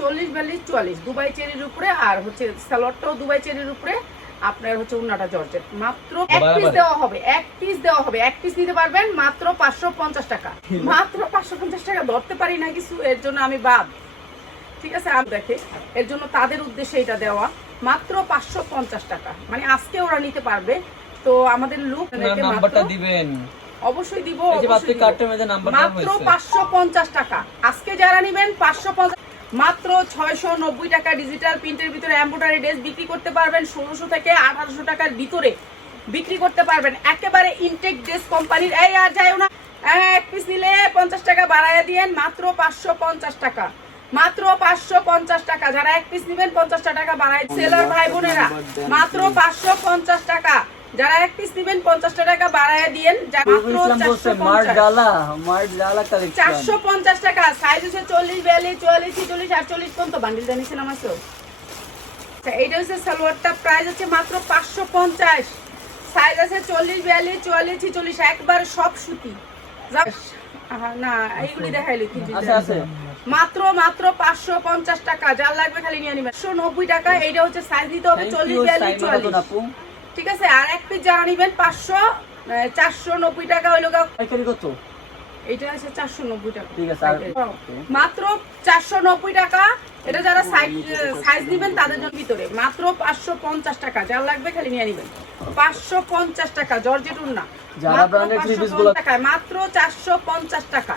চল্লিশ বিয়াল্লিশ চুয়াল্লিশ দুবাই চেরির উপরে আর হচ্ছে স্যালোয়ারটাও দুবাই চেরির উপরে আপনার হচ্ছে উন্নাটা জর্জেট। মাত্র এক পিস দেওয়া হবে এক পিস দেওয়া হবে এক পিস নিতে পারবেন মাত্র পাঁচশো পঞ্চাশ টাকা। মাত্র পাঁচশো পঞ্চাশ টাকা ধরতে পারি না কিছু এর জন্য আমি বাদ। ঠিক আছে আমি দেখে এর জন্য তাদের উদ্দেশ্যে এটা দেওয়া মাত্র পাঁচশো পঞ্চাশ টাকা। মানে আজকে ওরা নিতে পারবে তো আমাদের লুক নাম্বারটা দিবেন। অবশ্যই দিব মাত্র পাঁচশো পঞ্চাশ টাকা। আজকে যারা নিবেন পাঁচশো পঞ্চাশ মাত্র ছয়শো নব্বই টাকা ডিজিটাল প্রিন্টের ভিতরে এম্ব্রয়ডারি ড্রেস বিক্রি করতে পারবেন, ষোলোশো থেকে আঠারোশো টাকার ভিতরে বিক্রি করতে পারবেন। একেবারে ইনটেক ড্রেস কোম্পানির এই আর যাইও না, এক পিস নিলে পঞ্চাশ টাকা বাড়ায় দিয়েন, মাত্র পাঁচশো পঞ্চাশ টাকা। মাত্র পাঁচশো পঞ্চাশ টাকা, যারা এক পিস নিবেন পঞ্চাশ টাকা বাড়ায় সেলার ভাই বোনেরা মাত্র পাঁচশো পঞ্চাশ টাকা। যারা এক পিস নিবেন পঞ্চাশ টাকা বাড়ায় দিয়েন চারশো পঞ্চাশ। টাকা সাইজ হচ্ছে চল্লিশ বিয়াল্লিশ চুয়াল্লিশ ছিচল্লিশ আটচল্লিশ পর্যন্ত বান্ডিল জানিয়েছেন আমার তো আচ্ছা, এইটা হচ্ছে সালোয়ারটা প্রাইস হচ্ছে মাত্র পাঁচশো পঞ্চাশ। সাইজ আছে চল্লিশ বিয়াল্লিশ চুয়াল্লিশ ছিচল্লিশ একবার সব সুতি। না এইগুলি দেখাইলো আছে। মাত্র মাত্র পাঁচশো পঞ্চাশ টাকা যার লাগবে খালি নিয়ে নিবেন। একশো নব্বই টাকা এইটা হচ্ছে সাইজ দিতে হবে চল্লিশ বিয়াল্লিশ চুয়াল্লিশ। ঠিক আছে আর এক পিস যারা নিবেন পাঁচশো চারশো নব্বই টাকা হইল পাইকারি কত? এইটা আছে চারশো নব্বই টাকা। ঠিক আছে। মাত্র চারশো নব্বই টাকা এটা যারা সাইজ দিবেন তাদের জন্য ভিতরে। মাত্র পাঁচশো পঞ্চাশ টাকা যার লাগবে খালি নিয়ে নিবেন। পাঁচশো পঞ্চাশ টাকা জর্জেটুন না যারা মাত্র branded 550 three piece গুলো- টাকায় মাত্র চারশো পঞ্চাশ টাকা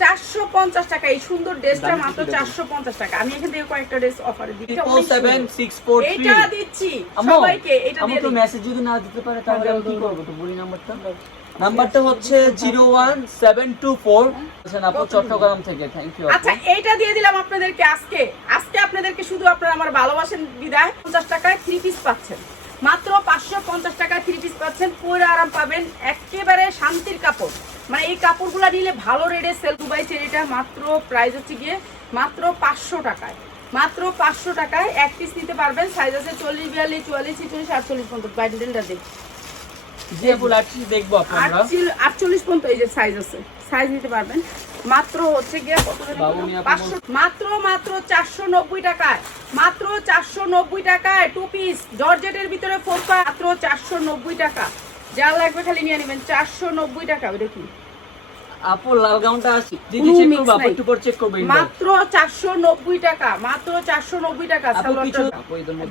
চারশো পঞ্চাশ টাকা। এই সুন্দর ড্রেসটা মাত্র চারশো পঞ্চাশ টাকা। আমি এখান থেকে কয়েকটা ড্রেস অফারে দিচ্ছি। এটা দিচ্ছি। সবাইকে এটা। মেসেজ যদি না দিতে পারে তাহলে আমি কি করব? তো বলি নাম্বারটা। নাম্বারটা হচ্ছে zero one seven two four. আপু চট্টগ্রাম থেকে। থ্যাংক ইউ আচ্ছা এইটা দিয়ে দিলাম আপনাদেরকে আজকে। আজকে আপনাদেরকে শুধু আপনারা আমার ভালোবাসেন বিদায়। পঞ্চাশ টাকায় থ্রি পিস পাচ্ছেন। মাত্র পাঁচশো পঞ্চাশ টাকায় থ্রি পিস পাচ্ছেন। পরে আরাম পাবেন একেবারে শান্তির কাপড়। মানে এই কাপড়গুলো নিলে ভালো রেটে সেল দুবাই চেরিটা মাত্র প্রাইস হচ্ছে গিয়ে মাত্র পাঁচশো টাকায়। মাত্র পাঁচশো টাকায় এক পিস নিতে পারবেন। সাইজ আছে চল্লিশ বিয়াল্লিশ চুয়াল্লিশ ছিচল্লিশ আটচল্লিশ পর্যন্ত। বাইন্ডেলটা দেখি। দেখব আটচল্লিশ পর্যন্ত এই যে সাইজ আছে। সাইজ নিতে পারবেন। মাত্র হচ্ছে গিয়ে কত পাঁচশো মাত্র মাত্র চারশো নব্বই টাকায়। মাত্র চারশো নব্বই টাকায় টু পিস জর্জেটের ভিতরে ফোর মাত্র চারশো নব্বই টাকা। যা লাগবে খালি নিয়ে নেবেন। চারশো নব্বই টাকা ওই দেখুন আপু লাল গাউনটা আছে দিদি চেক করব আপু একটু পর চেক করব। মাত্র চারশো নব্বই টাকা মাত্র চারশো নব্বই টাকা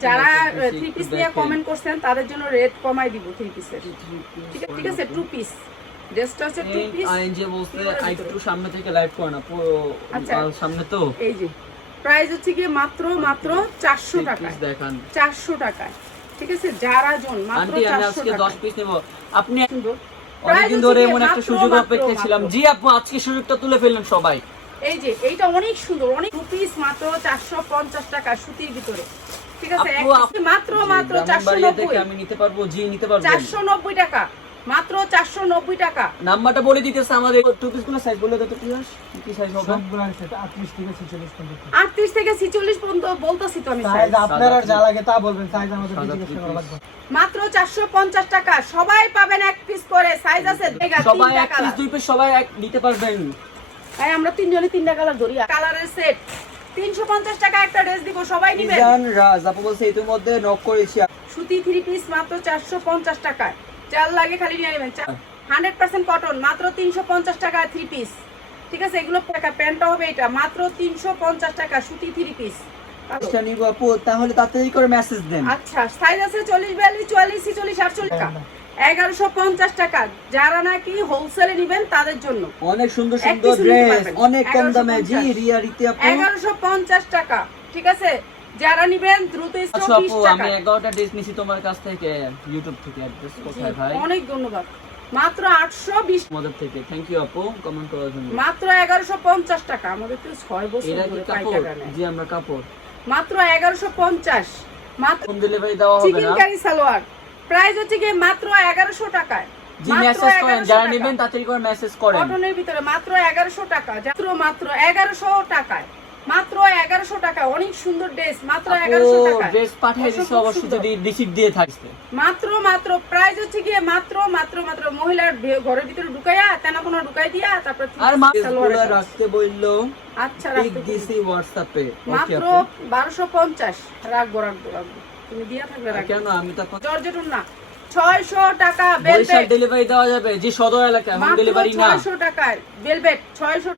যারা থ্রি পিস নিয়ে কমেন্ট করছেন তাদের জন্য রেট কমাই দিব থ্রি পিসের ঠিক আছে ঠিক আছে টু পিস ড্রেসটা হচ্ছে টু পিস বলতে একটু সামনে থেকে লাইভ করেন আপু আচ্ছা। সামনে তো? এই যে প্রাইস হচ্ছে গিয়ে মাত্র মাত্র চারশো টাকায়। Please দেখান। চারশো টাকায়। ঠিক আছে? যারা জন মাত্র আন্টি আমি চারশো আজকে দশ টাকা পিস নেব। আপনি অনেকদিন ধরে এমন একটা সুযোগ অপেক্ষা ছিলাম। জি আপু আজকে সুযোগটা তুলে ফেললেন সবাই। এই যে এইটা অনেক সুন্দর অনেক রুপিস মাত্র চারশো পঞ্চাশ টাকা সুতির ভিতরে। ঠিক আছে? আপু, মাত্র মাত্র চারশো ব্রাহ্মণবাড়িয়া থেকে নব্বই। আমি নিতে পারব জি নিতে পারব। চারশো নব্বই টাকা। মাত্র চারশো নব্বই টাকা। নাম্বারটা বলে দিতেছে আমাদের। টু পিসগুলো সাইজ বলে কত পিস কি সাইজ হবে? সবগুলো আছে আটত্রিশ থেকে ছেচল্লিশ পর্যন্ত। আটত্রিশ থেকে ছিচল্লিশ পর্যন্ত বলতেছি তো আমি সাইজ। আপনার যা লাগে তা বলবেন সাইজ আমাদের জিজ্ঞেস করা লাগবে। মাত্র চারশো পঞ্চাশ টাকা। সবাই পাবেন এক পিস করে। সাইজ আছে দেখা, সবাই তিনটা এক পিস দুই পিস সবাই এক নিতে পারবেন। এই আমরা তিনজনে তিনটা কালার ধরি। কালারের সেট তিনশো পঞ্চাশ টাকা একটা ড্রেস দিব সবাই নিবেন। ইজান রাজ আপু বলছে ইতিমধ্যে নক করেছি। সুতি থ্রি পিস মাত্র চারশো পঞ্চাশ টাকায়। চার লাগে খালি নিয়ে নেবেন। হান্ড্রেড পার্সেন্ট কটন মাত্র তিনশো পঞ্চাশ টাকা থ্রি পিস ঠিক আছে? এগুলো টাকা প্যান্টটা হবে এটা মাত্র তিনশো পঞ্চাশ টাকা সুতি থ্রি পিস আচ্ছা নিব আপু তাহলে তাড়াতাড়ি করে মেসেজ দেন। আচ্ছা সাইজ আছে চল্লিশ বিয়াল্লিশ চুয়াল্লিশ ছিচল্লিশ আটচল্লিশ টাকা। এগারোশো পঞ্চাশ টাকা যারা নাকি হোলসেলে নিবেন তাদের জন্য। অনেক সুন্দর সুন্দর ড্রেস অনেক কম দামে জি রিয়া রীতি এগারোশো পঞ্চাশ টাকা ঠিক আছে? যারা নিবেন দ্রুত আচ্ছা আপু আমি টাকা এগারোটা ড্রেস নিছি তোমার কাছ থেকে ইউটিউব থেকে অ্যাড্রেস কোথায় ভাই? অনেক ধন্যবাদ। মাত্র আটশো বিশ আমাদের থেকে। থ্যাংক ইউ আপু কমেন্ট করার জন্য। মাত্র এগারোশো পঞ্চাশ টাকা। আমাদের তো ছয় বছর ধরে কাপড়? জি আমরা কাপড়। মাত্র এগারোশো পঞ্চাশ। মাত্র হোম ডেলিভারি দেওয়া হবে চিকেন কারি সালোয়ার। প্রাইস হচ্ছে গিয়ে মাত্র এগারোশো টাকায়। জি মেসেজ করেন যারা নেবেন তাড়াতাড়ি করে মেসেজ করেন। কটনের ভিতরে মাত্র এগারোশো টাকা। মাত্র মাত্র এগারোশো টাকায়। মাত্র এগারোশো টাকা টাকা অনেক সুন্দর ড্রেস মাত্র এগারোশো টাকা। ড্রেস পাঠিয়ে অসম্ভব অবশ্যই যদি রিসিপ্ট দিয়ে থাকছে। মাত্র মাত্র প্রাইস হচ্ছে গিয়ে মাত্র মাত্র মাত্র মহিলার ঘরের ভিতরে ঢুকাইয়া তেনা কোনো ঢুকাই দিয়া তারপর আর মাছগুলো রাখতে বলল আচ্ছা রাখতে দিছি হোয়াটসঅ্যাপে মাত্র বারোশো পঞ্চাশ। রাখব রাখব রাখব। তুমি দিয়া থাকলে রাখব। কেন? আমি তখন জর্জেটুন না। ছয়শো টাকা বেলবেট ডেলিভারি দেওয়া যাবে যে সদর এলাকা হোম ডেলিভারি না। ছয়শো টাকায়। বেলবেট ছয়শো